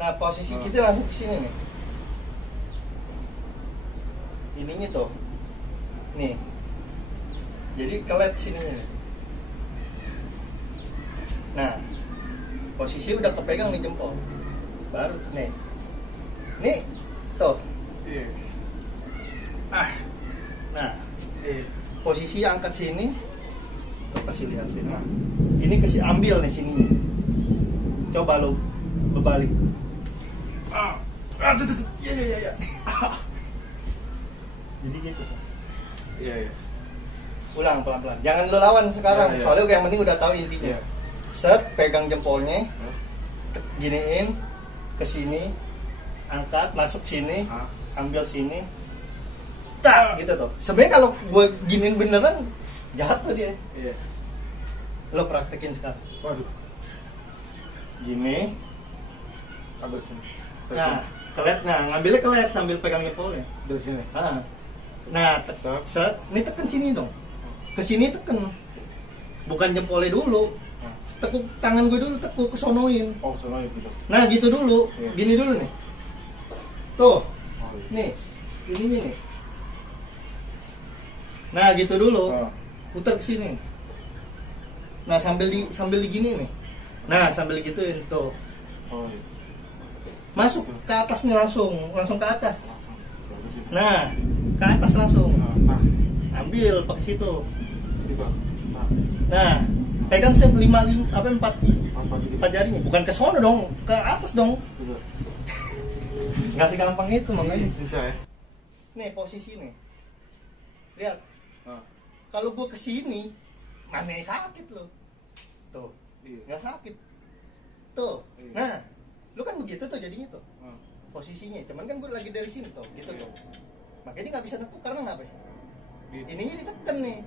Nah posisi kita langsung ke sini nih. Ininya tuh. Nih. Jadi kelet sininya nih. Nah, posisi udah kepegang nih jempol. Baru nih. Nih tuh. Iya. Nah, Iya. posisi angkat sini. Lo kasih lihatin. Nah, ini ambil nih sininya. Coba lo berbalik. Tuh. Iya. Jadi gitu. Iya. Ulang pelan-pelan. Jangan lo lawan sekarang. Iya. Soalnya yang penting udah tahu intinya. Iya. Set, pegang jempolnya. Giniin ke sini. Angkat, masuk sini. Ambil sini. Tak, gitu tuh. Sebenarnya kalau gue giniin beneran jatuh dia. Iya. Lo praktekin sekarang. Waduh. Gini. Ambil sini. Nah, kelet. Nah, ngambilnya kelet sambil pegang jempolnya. Dari sini. Nah, set. Ini tekan sini dong. Ke sini tekan. Bukan jempolnya dulu. Tekuk tangan gue dulu, tekuk kesonoin. Oh, sono gitu. Nah, gitu dulu. Iya. Gini dulu nih. Tuh. Oh, iya. Nih. Ininya nih. Nah, gitu dulu. Putar ke sini. Nah, sambil digini nih. Nah, sambil digituin tuh. Oh, iya. Masuk ke atasnya langsung ke atas. Nah, ke atas langsung. Ambil pakai situ. Ini, Bang. Nah, pegang 4 jarinya. Bukan ke sono dong, ke atas dong. Nggak segampang itu makanya. Susah ya. Nih posisi nih. Lihat. Kalau gua kesini, mana yang sakit lo? Tuh, Iya. nggak sakit. Tuh. Iya. Nah, lu kan begitu tuh jadinya tuh. Posisinya, cuman kan gua lagi dari sini tuh, gitu tuh. Makanya nggak bisa nekuk karena kenapa? Ininya ditekan nih.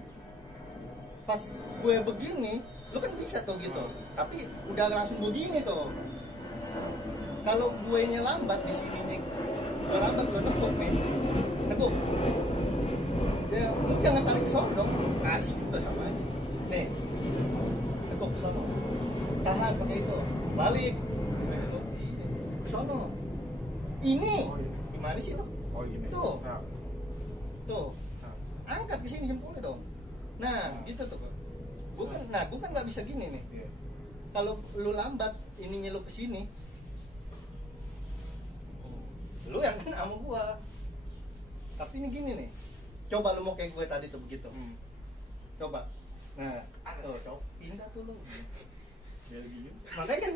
Pas gue begini, lu kan bisa tuh gitu. Tapi udah langsung begini tuh. Kalau gue nya lambat di sininya, gue lambat lu nekuk nih. Nekuk. Ya, lu jangan tarik ke sono dong. Kasih juga sama aja. Nih. Nekuk ke sono. Tahan pakai itu. Balik. Ke sono. Ini. Gimana sih lu? Oh, gini. Tuh. Tuh. Angkat ke sini jempolnya dong. Nah, gitu tuh. Gue kan nggak bisa gini nih. Iya. Kalau lu lambat, ininya lu kesini, lu yang kena sama gua. Tapi ini gini nih. Coba lu mau kayak gue tadi tuh begitu. Coba. Nah, coba pindah tuh lu. Jadi gini. Makanya kan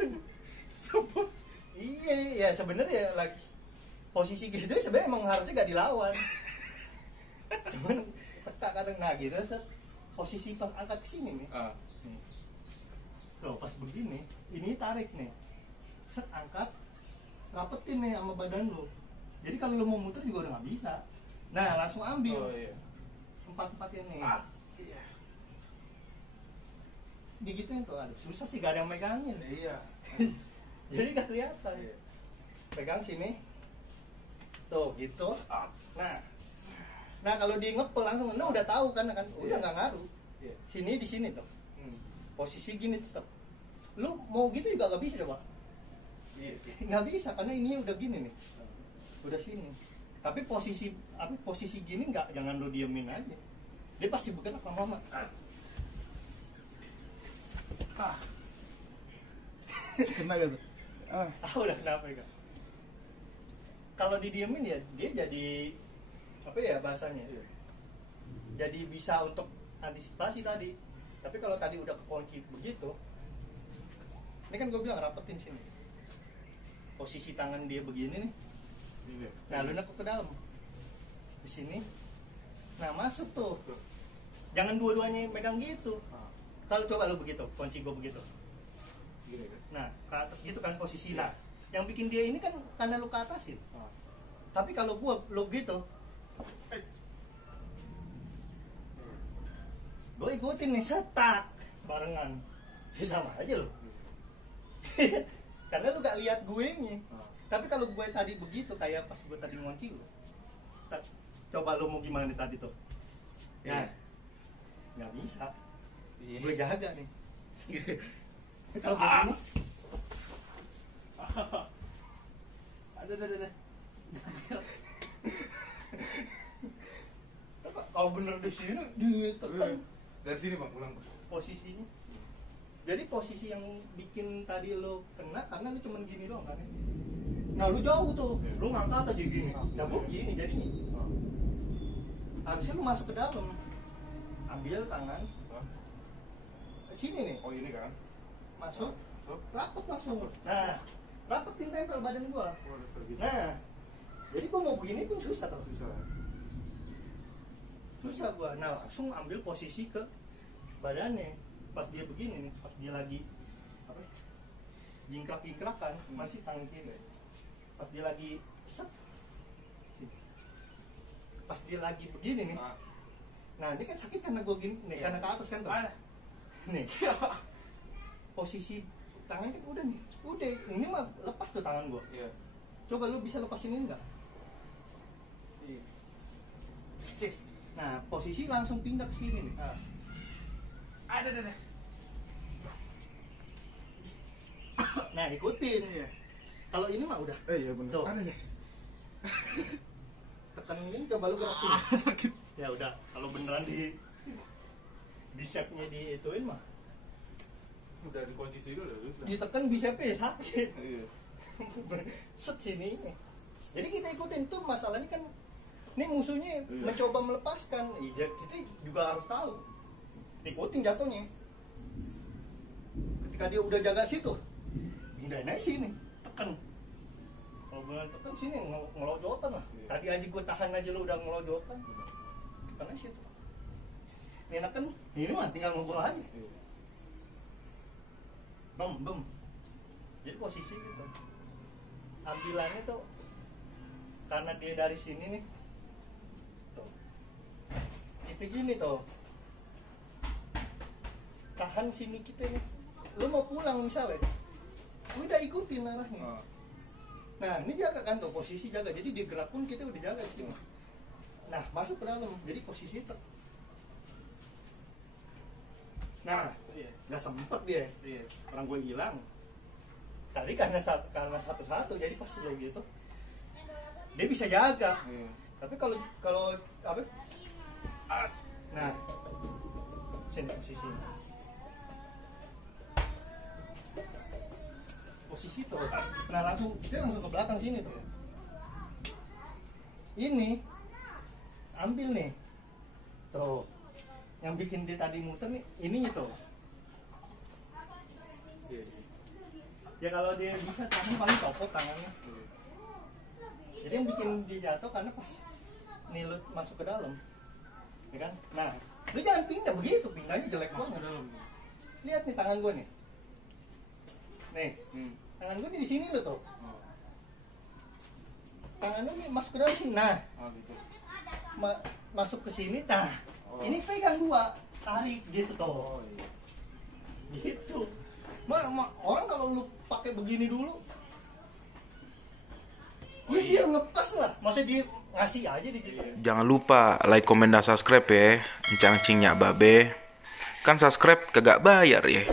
sebut. Iya, ya sebenarnya lagi posisi gitu sebenarnya emang harusnya gak dilawan. Cuman peta kadang gitu set posisi pas angkat ke sini nih. Nih. Loh, pas begini, ini tarik nih. Set angkat, rapetin nih sama badan lu. Jadi kalau lu mau muter juga udah nggak bisa. Nah, langsung ambil. Oh, iya. Empat-empatnya nih. Iya. Digituin tuh, aduh susah sih gak ada yang megangin. Iya. Jadi gak kelihatan. Iya. Pegang sini. Tuh, gitu. Nah, kalau di ngepel langsung lu udah tahu kan udah nggak ngaruh. Iya. Sini di sini tuh. Posisi gini tetap. Lu mau gitu juga nggak bisa coba. Iya sih. Nggak bisa karena ini udah gini nih. Udah sini. Tapi posisi gini nggak, jangan lu diemin aja. Dia pasti bergerak lama-lama. Kena gitu. Udah kenapa ya? Kalau didiemin ya dia jadi apa ya bahasanya? Jadi bisa untuk antisipasi tadi. Tapi kalau tadi udah kekunci begitu, ini kan gue bilang rapetin sini. Posisi tangan dia begini nih. Nah, lu nekuk ke dalam. Di sini. Nah, masuk tuh. Jangan dua-duanya megang gitu. Kalau coba lu begitu, kunci gue begitu. Nah, ke atas gitu kan posisi. Nah, yang bikin dia ini kan karena lu ke atas sih. Tapi kalau gue lu gitu, gue ikutin nih setak barengan. Ya sama aja lo. Karena lu gak lihat gue nya. Tapi kalau gue tadi begitu kayak pas gue tadi ngunci lu. Coba lu mau gimana nih tadi tuh? Ya. Nggak bisa. Gue jaga nih. Kalau begini Ada. Kalau bener di sini ditekan Dari sini bang, pulang bang. posisinya. Jadi posisi yang bikin tadi lo kena karena lu cuman gini doang kan. Nah lu jauh tuh, lu ngangkat aja gini. Nah gua gini jadinya. Harusnya lu masuk ke dalam, ambil tangan sini nih, Oh ini kan? masuk, Masuk. rapet langsung. Nah, rapetin tempel badan gua. Oh, udah pergi. Nah, jadi gua mau begini pun susah tuh. Susah gua. Nah langsung ambil posisi ke badannya. Pas dia begini nih, pas dia lagi apa? Jingkrak-jingkrakan, masih tangan kiri. Pas dia lagi set, pas dia lagi begini nih. Nah ini kan sakit karena gua gini, nih, karena ke atas kan tuh. Nih, posisi tangan kan udah nih, udah ini mah lepas tuh tangan gua. Iya. Coba lu bisa lepasin ini enggak? Nah, posisi langsung pindah ke sini nih. Ada. Nah, ikutin. Kalau ini mah udah. Iya benar. Tuh. Ada deh. Tekan ini coba lu gerak sini. Sakit. Ya udah, kalau beneran di bicepnya diituin mah. Udah dikunci sini udah susah. Ditekan bicepnya sakit. Iya. Set sini. Jadi kita ikutin tuh masalahnya kan ini musuhnya Iya. mencoba melepaskan. Iya, kita juga harus tahu. Ikutin jatuhnya. Ketika dia udah jaga situ, pindahin aja sini, tekan. Kalau gue tekan sini ngelojotan lah. Iya. Tadi aja gue tahan aja lu udah ngelojotan. Tekan aja situ. Ini kan ini mah tinggal ngobrol aja. Iya. Bem. Jadi posisi gitu. Ambilannya tuh karena dia dari sini nih. Tuh. Itu gini tuh. Tahan sini kita nih. Lu mau pulang misalnya. Udah ikutin arahnya. Nah, ini jaga kan tuh posisi jaga. Jadi dia gerak pun kita udah jaga sini. Nah, masuk ke dalam. Jadi posisi itu. Nah, nggak sempet dia. Iya. Orang gue hilang. Tadi karena satu-satu, jadi pas dia gitu, dia bisa jaga. Iya. Tapi kalau apa? Nah, sini posisi tuh. Nah dia langsung ke belakang sini tuh. Ini ambil nih, tuh. Yang bikin dia tadi muter nih, ininya tuh. Iya. Ya kalau dia bisa tahan paling copot tangannya. Jadi yang bikin dia jatuh karena pas nilut masuk ke dalam, ya kan? Nah, lu jangan pindah begitu, pindahnya jelek Masuk banget. ke dalam. Lihat nih tangan gue nih, nih tangan gue di sini lo tuh. Tangan lu nih masuk ke dalam sini, nah Gitu. masuk ke sini, nah Oh. ini pegang dua, tarik gitu tuh, Oh iya. gitu. Orang kalau lu pakai begini dulu, ya dia ngepas lah, masa dia ngasih aja di gitu. Jangan lupa like, komen, dan subscribe ya. Encang cingnya babe. Kan subscribe kagak bayar ya.